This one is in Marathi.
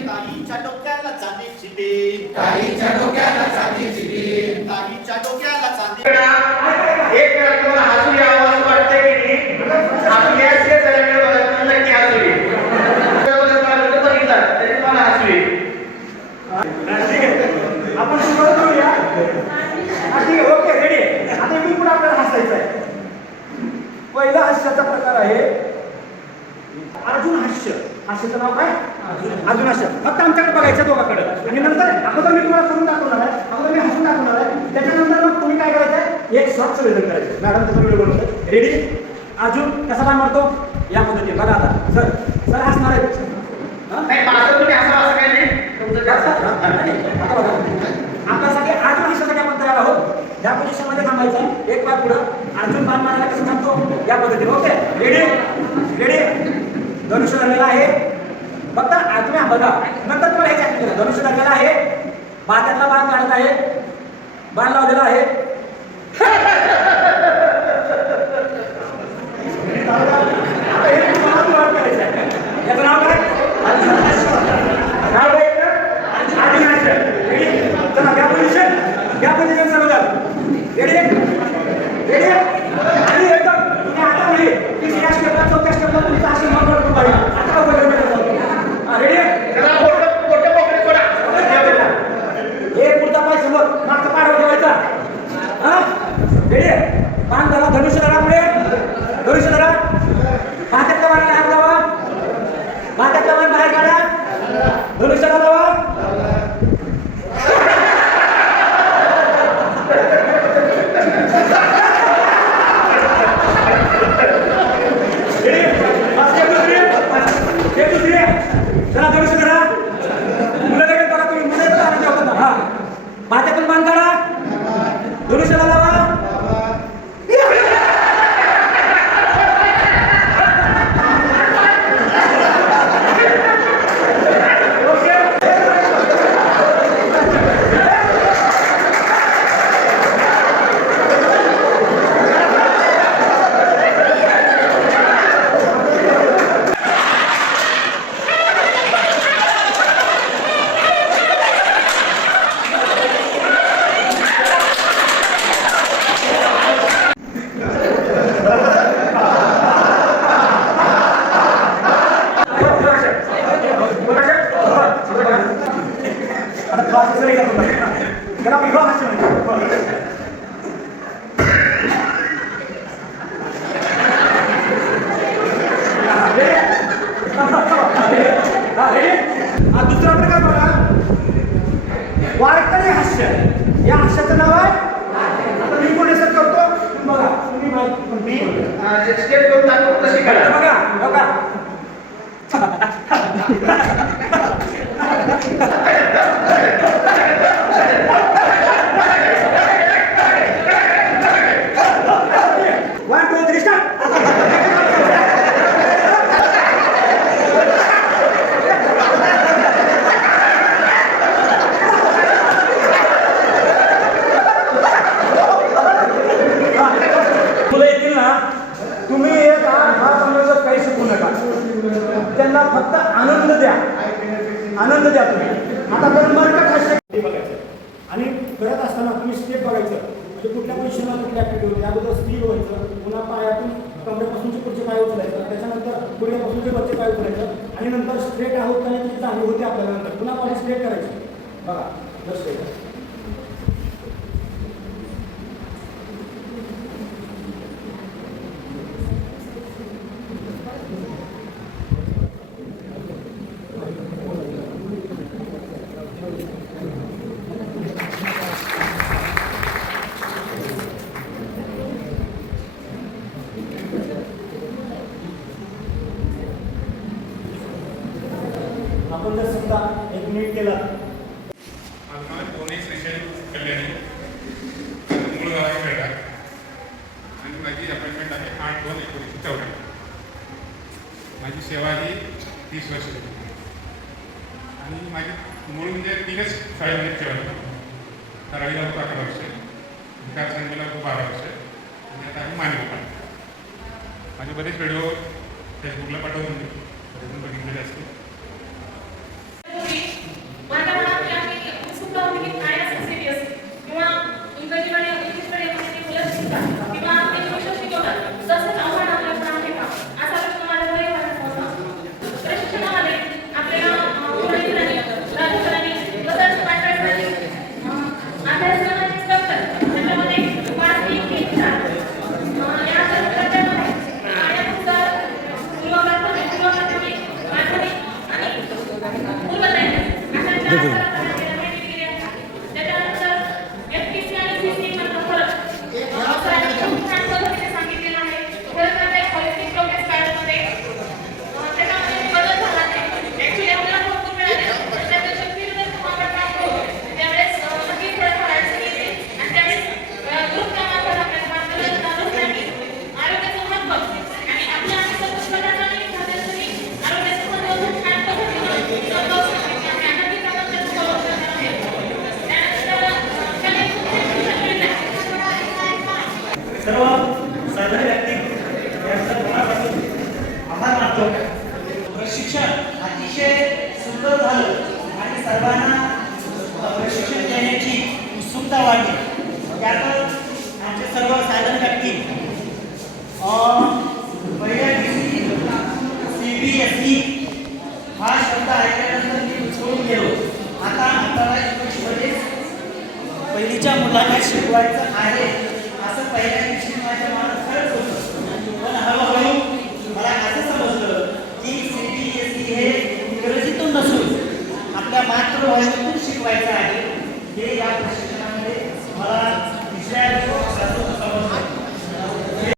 काहीच्या डोक्याला चांदीची बीन, काहीच्या डोक्याला चांदीची बीन, काहीच्या डोक्याला चांदी. एक तुम्हाला हसू यावं असं वाटतंय की नाही, हसू यायचे सगळ्यांकडे बघा, नक्की हसू येईल. बघितलं तरी तुम्हाला हसू येईल. आपण सुरुवात करूया. ठीक आहे, ओके, रेडी. आता मी पण आपल्याला हसायचं आहे. पहिला हास्याचा प्रकार आहे अर्जुन हास्य. हास्याचं नाव काय? अर्जुन हास्य. फक्त आमच्याकडे बघायचं दोघांकडे, आणि नंतर अगोदर मी तुम्हाला करून दाखवणार आहे, अगोदर मी हसून दाखवणार आहे, त्याच्यानंतर मग तुम्ही काय करायचं, एक शॉर्टचं वेदन करायचं. मॅडम त्याचा व्हिडिओ बनवतो. रेडी? अर्जुन कसा बाण मारतो या पद्धतीने बघा. आता सर सर हसणार आहे. नाही माझं तुम्ही असं काही नाही, तुमचं जास्त. आता बघा, आपल्यासाठी अर्जुन हास्यासाठी आपण तयार आहोत. या पोझिशनमध्ये थांबायचं. एक पाय पुढं. अर्जुन बाण मारायला कसं थांबतो या पद्धतीने. Okay, ready? रेडी? धनुष्य धरलेला आहे. फक्त तुम्ही बघा, नंतर तुम्हाला हे चॅक करा. धनुष्य धरलेला आहे, बाजातला बाण काढत आहे, बाण लावलेला आहे. याचं नाव काय? चला घ्या पोझिशन, घ्या पोझिशन सर्व. रेडी? रेडी? आणि एकदम तुम्ही आता नाही, तिसऱ्या स्टेपला चौथ्या स्टेपला तुमचा आशीर्वाद करतो पाहिजे. आता वगैरे रेडी? हे पुढचा पाय समोर, मागचा पाय ठेवायचा. रेडी? पान धरा, धनुष्य धरा, पुढे धनुष्य धरा. हातातला बाण हात लावा, हातातला बाण बाहेर काढा, धनुष्याला लावा. बाण काढा, धनुष्याला लावा. दुसरा प्रकार बघा, वारकरी हास्य. या हास्याचं नाव आहे, आता मी कोण असं करतो बघा, तुम्ही स्टेप करून दाखवतो कशी करा. बघा बघा. One two three start. तुम्ही एक हा समजायचं काही शिकू नका, त्यांना फक्त आनंद द्या, आनंद द्या तुम्ही. आता तर मरकट हास्य बघायचं, आणि करत असताना तुम्ही स्टेप बघायचं, म्हणजे कुठल्या पोझिशनला कुठली ऍक्टिव्हिटी होती. अगोदर स्थिर व्हायचं, पुन्हा पायातून कमरेपासूनचे पुढचे पाय उचलायचं, त्याच्यानंतर गुडघ्यापासूनचे वरचे पाय उचलायचं, आणि नंतर स्ट्रेट आहोत का नाही जाणीव होते आपल्याला. नंतर पुन्हा पाय स्ट्रेट करायची. बघा जस्ट आपण जर समजा 1 मिनिट केला. मूळ गावाला भेटा, आणि माझी अपॉइंटमेंट आहे 8/2/1994. माझी सेवा ही 30 वर्ष झाली, आणि माझी मूळ म्हणजे 3च शाळेमध्ये सेवा होता. तराळीला होतो 11 वर्ष, विकास संघीला होतो 12 वर्ष, आणि आता आहे मानगोपाळ. माझे बरेच व्हिडिओ फेसबुकला पाठवून बघितलेले असते. माझ्या मनात आम्ही उत्सुकता होती की काय असं सिरियस किंवा इंग्रजी मीडियममध्ये मुलं शिकतात किंवा ते विषय शिकवतात तसंच आव्हान आपल्याकडे आहे का असा प्रश्न माझ्या घरी वाटत होता. प्रशिक्षणामध्ये आपल्याला मुलांनी राजकारांनी बदल पाठवायचे अभ्यासक्रमाचे स्ट्रक्चर त्याच्यामध्ये 5 3 3 4 या स्ट्रक्चरमध्ये पायाभूत पूर्व प्राथमिक माध्यमिक आणि त्याच्यानंतर FTC आणि CC मधला फरक छान पद्धतीने सांगितलेला आहे. खरं तर ते पॉलिटिक्स प्रोग्रेस कार्डमध्ये त्याच्यामध्ये बदल झाला नाही. ऍक्च्युली आपल्याला खूप मिळाले पण त्यापेक्षा विरुद्ध आपण काम करू त्यावेळेस नक्कीच थोडंफार अडचणी येते आणि त्यावेळेस ग्रुप कामावर आपल्याला आरोग्याचं महत्त्व आणि आपल्या आणि संपुष्टाचा आणि खाद्यासाठी आरोग्याचं महत्त्व छान पद्धतीने समजावून सांगितलं आणि आता ती प्रमाण फॉलो करणार आहे. त्यानंतर त्याला एक खूप छान सर्व साधारण व्यक्ती यांचा मनापासून आभार मानतो. प्रशिक्षण अतिशय सुंदर झालं आणि सर्वांना प्रशिक्षण देण्याची उत्सुकता वाढली. त्यातच आमचे सर्व साधारण व्यक्ती पहिल्या दिवशी CBSE हा शब्द ऐकल्यानंतर मी उचलून गेलो. आता आपल्याला इंग्लिशमध्ये पहिलीच्या मुलांना शिकवायचं आहे असं पहिल्या दिवशी माझ्या मनात खरंच होतं. पण हळूहळू मला असं समजलं की CBSE हे इंग्रजीतून नसून आपल्या मातृभाषेतून शिकवायचं आहे. हे या प्रशिक्षणामध्ये मला